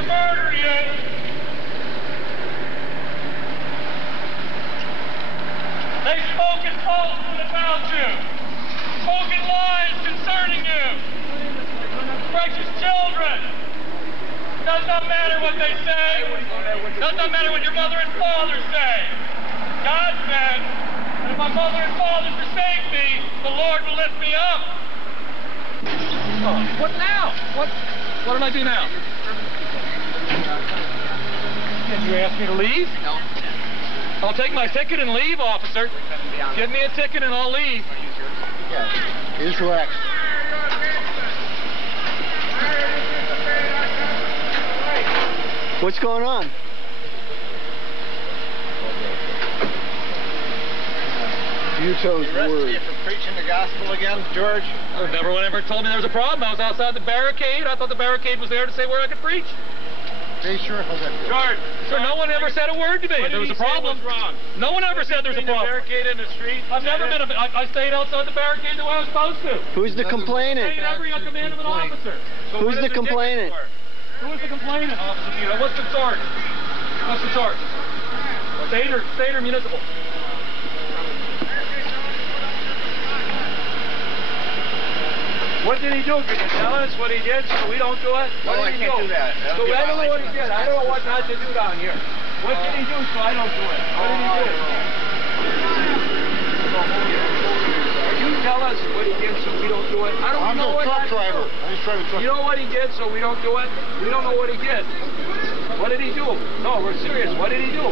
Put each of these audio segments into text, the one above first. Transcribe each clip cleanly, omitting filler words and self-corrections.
to murder you. They've spoken falsehood about you, spoken lies concerning you. Precious children, does not matter what they say, does not matter what your mother and father say. God said, and if my mother and father forsake me, the Lord will lift me up. Oh, what now? What did I do now? Did you ask me to leave? No. I'll take my ticket and leave, officer. Give me a ticket and I'll leave. Yeah, just relax. What's going on? Beutow's word. You for preaching the gospel again, George? Never one ever told me there was a problem. I was outside the barricade. I thought the barricade was there to say where I could preach. Are you sure? How's that feel? George, sir, no one ever said a word to me. There was a problem. Wrong? No one ever said there was a problem. Barricade in the street. I've never been. I stayed outside the barricade the way I was supposed to. Who's the complainant? Stayed every command of an officer. So Who's what the is complainant? Who is the complainant, Officer Beutow? What's the charge? What's the charge? State or municipal? What did he do? Can you tell us what he did so we don't do it? No, I can't do that. So I don't know what he did. I don't know what not to do down here. What did he do so I don't do it? What did he do? You tell us what he did so we don't do it. I don't know what not to do. I just drive a truck. You know what he did so we don't do it? We don't know what he did. What did he do? No, we're serious. What did he do?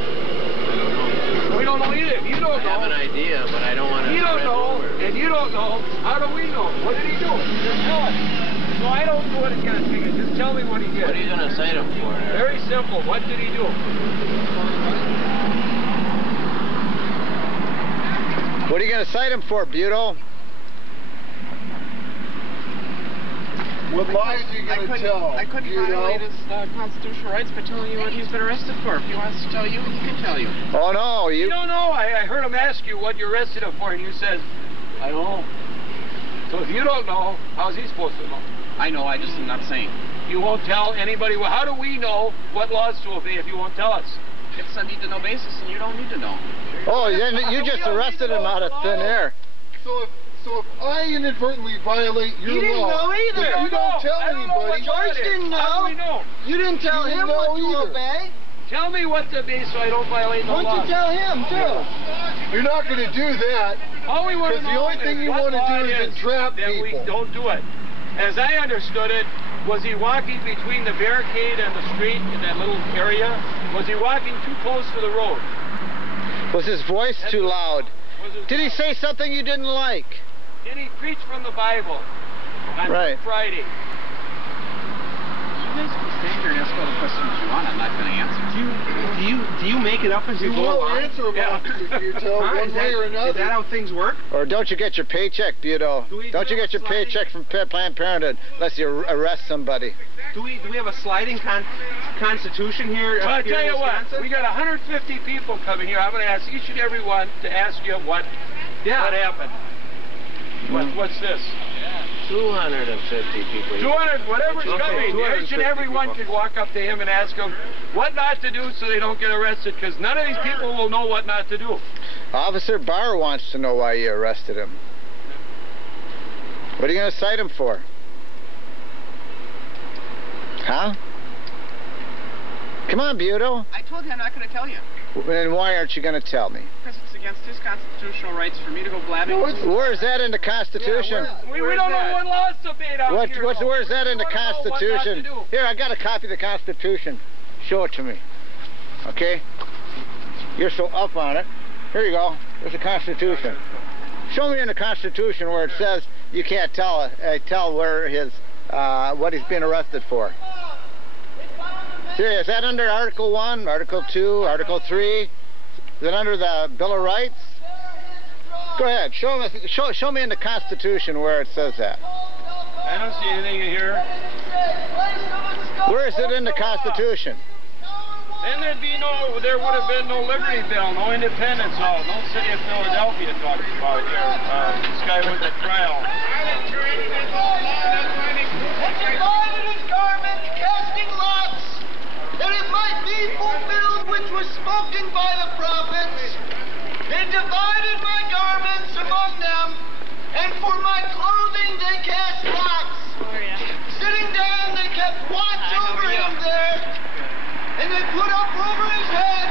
We don't know either. You don't know. I have an idea, but I don't want to. You don't know, and you don't know. How do we know? What did he do? Just tell us. So I don't do it against you. Just tell me what he did. What are you going to cite him for? Very simple. What did he do? What are you going to cite him for, Beutow? What lies are you going to tell? I couldn't violate his constitutional rights by telling you what he's been arrested for. If he wants to tell you, he can tell you. Oh, no. You don't know. I heard him ask you what you arrested him for, and you said, I don't know. So if you don't know, how's he supposed to know? I know, I just am not saying. You won't tell anybody. Well, how do we know what laws to obey if you won't tell us? It's a need-to-know basis, and you don't need to know. Oh, you just arrested him out of thin air. So if I inadvertently violate your law, You didn't know either. but you don't tell anybody. George didn't know. How do we know? You didn't tell He him didn't what know to either. obey. Tell me what to be so I don't violate the Why law. don't you tell him, too? You're not going to do that. All we want to Because the know only thing is you what want to law do it is entrap then we people. don't do it. As I understood it, was he walking between the barricade and the street in that little area? Was he walking too close to the road? Was his voice too loud? Did he say something you didn't like? Did he preach from the Bible on Right. Friday? You guys can stand here and ask all the questions you want. I'm not going to answer. Do you make it up as you You go will along? answer them, Officer Beutow, one way or another. Is that how things work? Or don't you get your paycheck, Beutow? Don't you get your paycheck from Planned Parenthood unless you arrest somebody? Do we have a sliding constitution here? Well, I'll here tell in you what, Wisconsin? we got 150 people coming here. I'm going to ask each and every one to ask you what happened. What's this? 250 people. 200, whatever's coming. Each and every one can walk up to him and ask him what not to do so they don't get arrested, because none of these people will know what not to do. Officer Barr wants to know why you arrested him. What are you going to cite him for? Huh? Come on, Beutow. I told you I'm not going to tell you. And why aren't you going to tell me? Because it's against his constitutional rights for me to go blabbing. Where's that in the Constitution? We don't know what laws to be down here. Where's that in the Constitution? Here, I got a copy of the Constitution. Show it to me. Okay? You're so up on it. Here you go. There's the Constitution. Show me in the Constitution where it says you can't tell where his what he's being arrested for. Here, is that under Article 1, Article 2, Article 3? Is it under the Bill of Rights? Go ahead. Show me in the Constitution where it says that. I don't see anything in here. Where is it in the Constitution? Then there would have been no Liberty Bell, no Independence Hall, no City of Philadelphia talking about here. This guy with the trial. And divided his garment, casting lots spoken by the prophets. They divided my garments among them, and for my clothing they cast lots. Sitting down, they kept watch over him there, and they put up over his head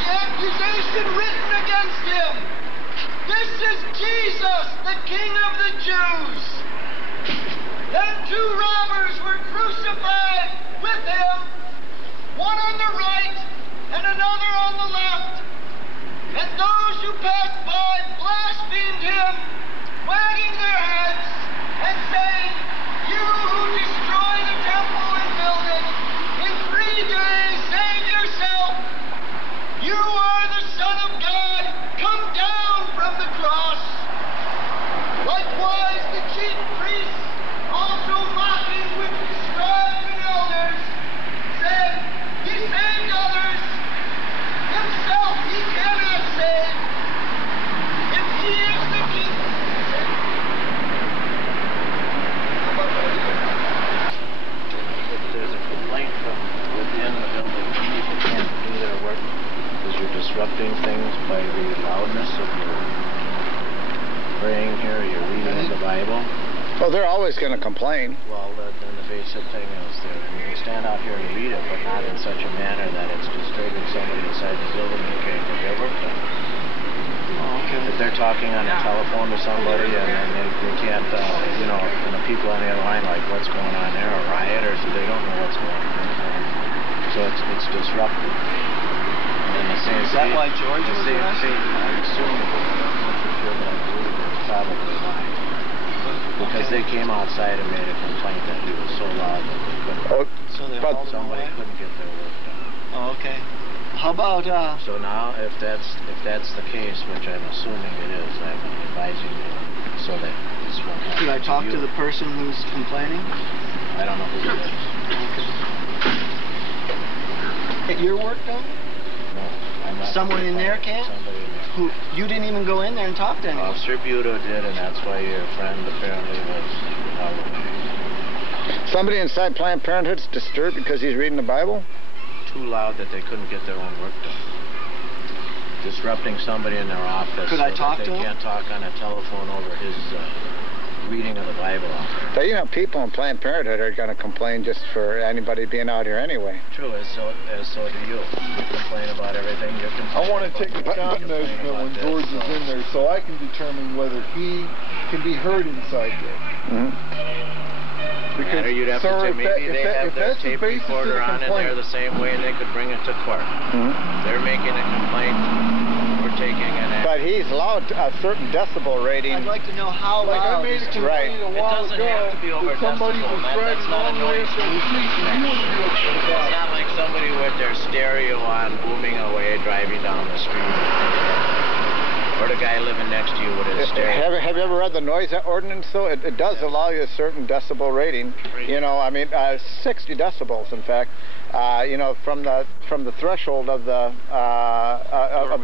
the accusation written against him. This is Jesus, the King of the Jews. Then 2 robbers were crucified with him, one on the right and another on the left. And those who passed by blasphemed him, wagging their heads and saying, "You who destroy the temple and build it, in 3 days save yourself. You are the Son of God. Come down from the cross." Likewise, the chief priests, also mocking with the scribes and elders, said, "He saved others. Himself he cannot save. If he is the King." If there's a complaint from within the building, people can't do their work because you're disrupting things by the loudness of your praying here, your reading of the Bible. Well, they're always going to complain. Well, then the basic thing is that you can stand out here and read it, but not in such a manner that it's disturbing somebody inside the building and can't get their work done. If they're talking on the telephone to somebody and they can't, you know, and the people on the other line like, what's going on there, a riot, or so they don't know what's going on. So it's disruptive. And the same Is that why George was arrested? I'm assuming, but I don't know for sure, but I believe that's probably why. Because they came outside and made a complaint that he was so loud that they couldn't. But somebody couldn't get their work done. Oh, okay. How about So now, if that's the case, which I'm assuming it is, I'm advising you so that this won't happen. Should I talk to the person who's complaining? I don't know who it is. Get your work done? No, I'm not. Someone in there can't? Somebody in there. Who? You didn't even go in there and talk to anyone. Officer Beutow did, and that's why your friend apparently was somebody inside Planned Parenthood's disturbed because he's reading the Bible? too loud that they couldn't get their own work done. Disrupting somebody in their office. Could I talk to him? They can't talk on a telephone over his reading of the Bible. But you know, people in Planned Parenthood are going to complain just for anybody being out here anyway. True, as so do you. You complain about everything. You complain. I want to take a sound measurement when George is in there so I can determine whether he can be heard inside there. Mm-hmm. Because, you'd have sir, to say maybe they have their tape recorder on in there the same way and they could bring it to court. Mm-hmm. They're making a complaint. We're taking an action. But he's allowed a certain decibel rating. I'd like to know how like loud. I made a complaint a while ago that somebody was driving along the way up the street and you wouldn't be able to It's stop. not like somebody with their stereo on booming away driving down the street. Or the guy living next to you with his stereo. Have you ever read the noise ordinance, though? It does allow you a certain decibel rating. Right. You know, I mean, 60 decibels, in fact. You know, from the threshold of the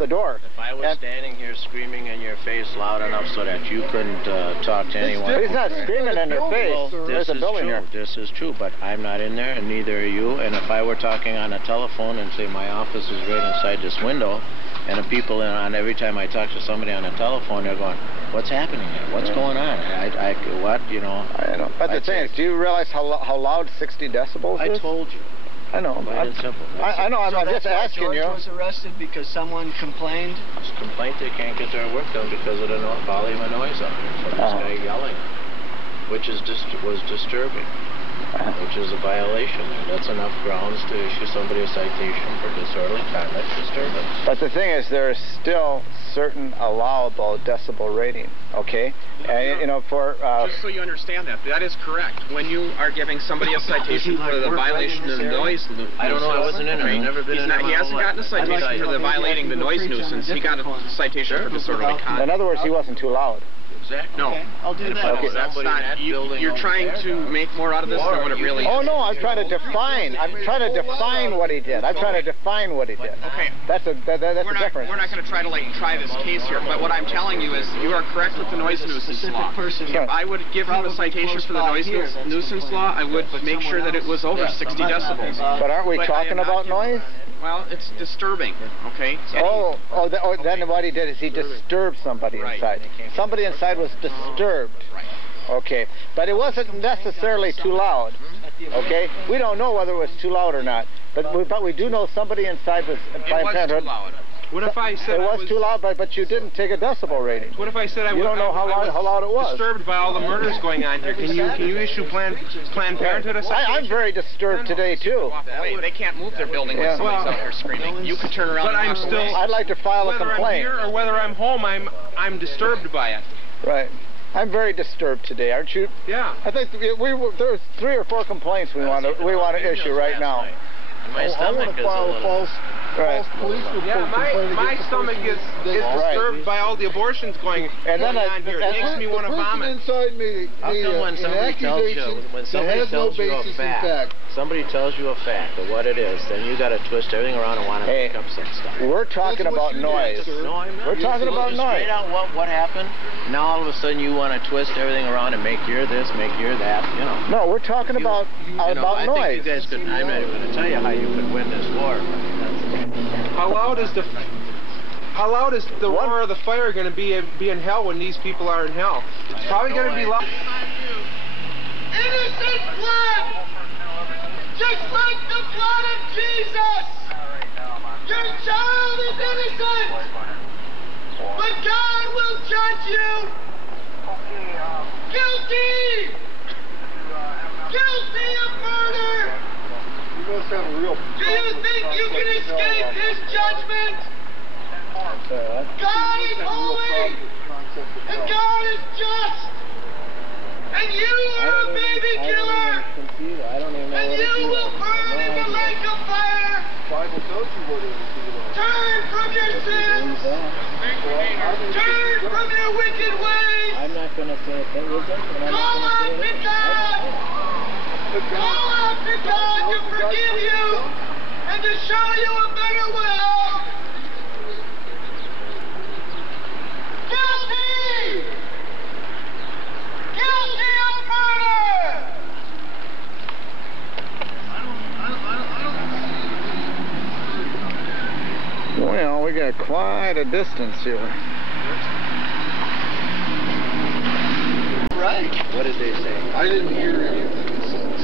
door. If I was standing here screaming in your face loud enough so that you couldn't talk to anyone. But he's not screaming in your face. Well, There's a building here. This is true, but I'm not in there, and neither are you. And if I were talking on a telephone and say my office is right inside this window, and the people on every time I talk to somebody on the telephone, they're going, "What's happening here? What's going on? What, you know?" I know. But the thing is, do you realize how loud 60 decibels is? I told you. I know. Plain and simple. I know. I'm just asking you. George was arrested because someone complained. It's a complaint they can't get their work done because of the volume of noise out there from this guy yelling, which was disturbing. Which is a violation. That's enough grounds to issue somebody a citation for disorderly conduct disturbance. But the thing is, there is still certain allowable decibel rating, okay? And, you know, for... Just so you understand that is correct. When you are giving somebody a citation for the violation of the noise nuisance... I don't know, I wasn't in there. I've never been in there. He hasn't gotten a citation for the violating the noise nuisance. He got a citation for disorderly conduct. In other words, he wasn't too loud. Exactly. No. Okay, I'll do that. Okay, that's not... You're trying to make more out of this than what it really is. Oh, no, I'm trying to define. I'm trying to define what he did. I'm trying to define what he did. Okay. That's the difference. We're not going to try to try this case here, but what I'm telling you is you are correct with the noise nuisance law. If I would give him a citation for the noise nuisance law, I would make sure that it was over 60 decibels. But aren't we talking about noise? Well, it's disturbing, okay? Then what he did is he disturbed somebody inside. Somebody inside was disturbed. Right. Okay, but it wasn't necessarily too loud. Okay, we don't know whether it was too loud or not, but we do know somebody inside was Planned Parenthood. It was too loud. What if I said it was too loud, but you didn't take a decibel rating? What if I said you don't know how loud it was? Disturbed by all the murders going on here. Can you issue Planned Parenthood a citation? I'm very disturbed today too. They can't move their building when somebody's out here screaming. You could turn around. But I'm still. I'd like to file a complaint. Whether I'm here or whether I'm home, I'm disturbed by it. Right. I'm very disturbed today, aren't you? Yeah. I think there's 3 or 4 complaints we want to issue right now. My stomach is file a false police report. Yeah, my stomach is disturbed by all the abortions going on here. It makes me want to vomit. Inside me, how come when somebody tells you a fact, somebody tells you a fact of what it is, then you got to twist everything around and want to make up some stuff. We're talking about noise. No, I'm not. We're talking about noise. Straight out what happened. Now all of a sudden you want to twist everything around and make your this, make your that. You know. No, we're talking about I noise. think you guys could. I'm not even going to tell you how you could win this war. How loud is the roar of the fire going to be in hell when these people are in hell? It's probably going to be loud. Innocent blood! Just like the blood of Jesus! Your child is innocent! But God will judge you! Guilty! Guilty of murder! You must have a real... Do you think you can escape His judgment? God is holy! And God is just! And you are a baby killer! And you will burn in the lake of fire! Bible tells you what it is. Turn from your sins! Turn from your wicked ways! I'm not going to say a thing with them. Call out to God! Call out to God to forgive you and to show you a better will! Guilty! Guilty of murder! Well, we got quite a distance here. Right. What did they say? I didn't hear anything.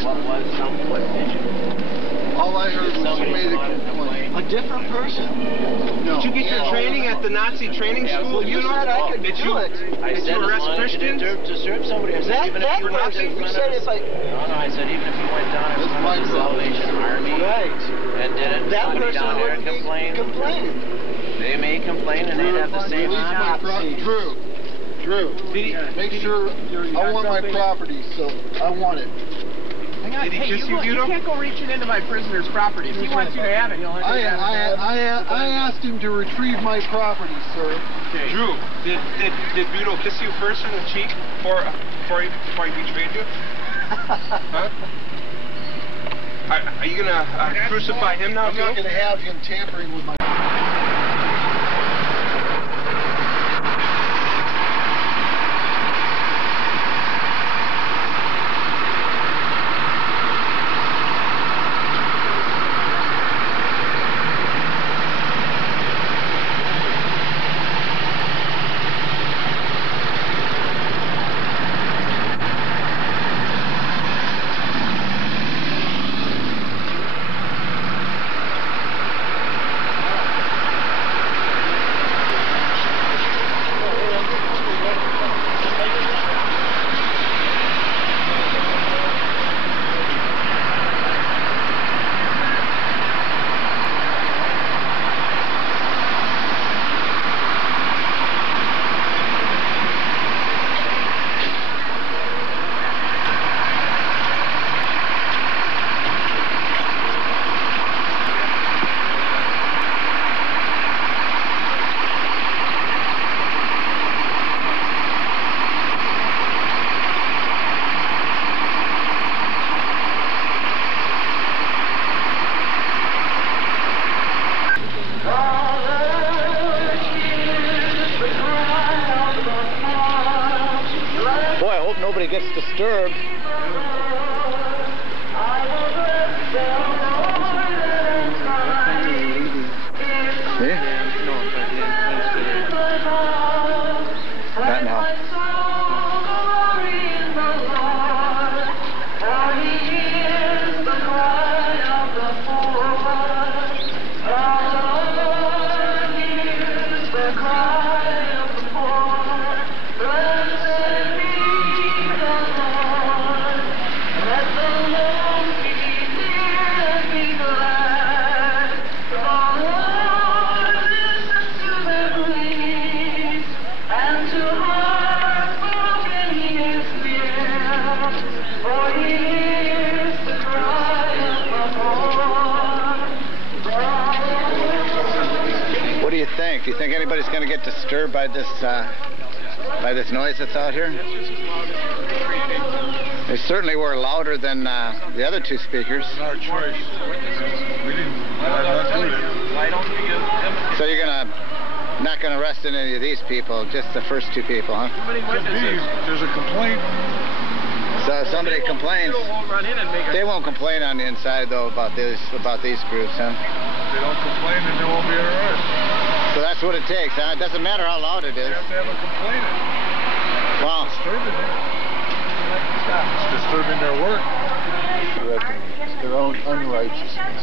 What did you? All I heard was you made a complaint. A different person? No. Did you get your training at the Nazi training school? You said I could do it. I said arrest Christians? To serve somebody. I said even if you went You said if I... No, I said even if you went down in front of the Salvation Army and didn't somebody down there and complain. They may complain and they'd have the same option. Drew, make sure I want my property, so I want it. Did he kiss you, Beutow? You can't go reaching into my prisoner's property. If he wants you to have it, he'll have to have it. I asked him to retrieve my property, sir. Okay. Drew, did Beutow kiss you first on the cheek before he betrayed you? Huh? Are you gonna crucify him now, I'm not gonna have him tampering with my... Nobody gets disturbed. Do you think anybody's going to get disturbed by this noise that's out here? They certainly were louder than the other two speakers. Our choice. We didn't not do it. So you're not gonna arrest any of these people, just the first two people, huh? There's a complaint. So if somebody complains, they won't complain on the inside though about these groups, huh? If they don't complain, then there won't be an arrest. So that's what it takes, huh? It doesn't matter how loud it is. You have to have a complainant. Wow. It's disturbing their work. Their own unrighteousness.